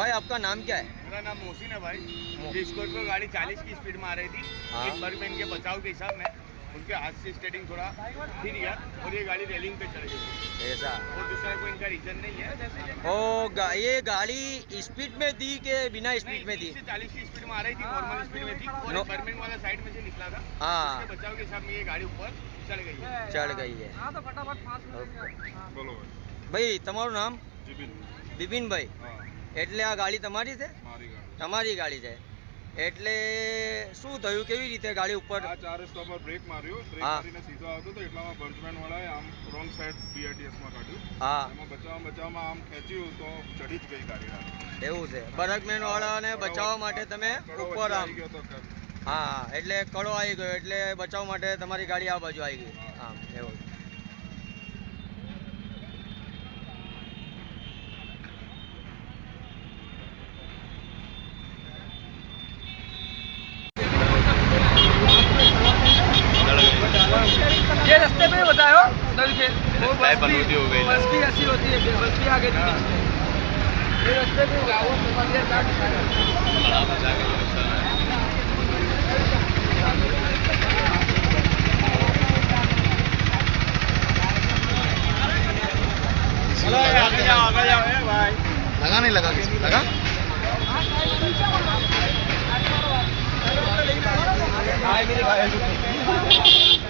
भाई आपका नाम क्या है? मेरा नाम मोहसिन है भाई। स्कॉर्पियो गाड़ी 40 की स्पीड में आ रही थी। हाँ। एक बार इनके बचाव के हिसाब में उनके हाथ से स्टेटिंग थोड़ा फिर गया और ये गाड़ी रेलिंग पे चढ़ गई। ऐसा। और दूसरा कोई इनका रीजन नहीं है। ओ गा, ये गाड़ी स्पीड में दी के बिना स्पीड में दी? चालीस की स्पीड में आ रही थी नॉर्मल स्पीड में थी और गवर्नमेंट वाला साइड में से निकला था। हाँ। बचाव के हिसाब में ये गाड़ी ऊपर चढ़ गई है। चढ़ गई है। हाँ, तो फटाफट हाँ। भाई। तुम्हारा नाम? बिपिन। बिपिन भाई। हाँ। એટલે આ ગાડી તમારી છે? તમારી ગાડી છે. એટલે શું થયું? કેવી રીતે ગાડી ઉપર આ ચાર રસ્તા પર બ્રેક માર્યો. બ્રેક મારીને સીધો આવતો તો એટલામાં બર્જમેન વાળાએ આમ રોંગ સાઈડ બીઆરટીએસમાં કાઢ્યું. હા. એમાં બચાવવા બચાવવામાં આમ ખેંચ્યું તો ચડી જ ગઈ ગાડી એવું છે. બરગમેન વાળાને બચાવવા માટે તમે ઉપર આમ. હા એટલે કડો આવી ગયો. એટલે બચાવ માટે તમારી ગાડી આ બાજુ આવી ગઈ. હા. ने बताया नल खेल वो बस भी ऐसी होती है बस भी आगे नहीं बेचते ये रास्ते पे गाँव में मंदिर का बड़ा बचा के लगा नहीं लगा किसी लगा? आए मेरे भाई।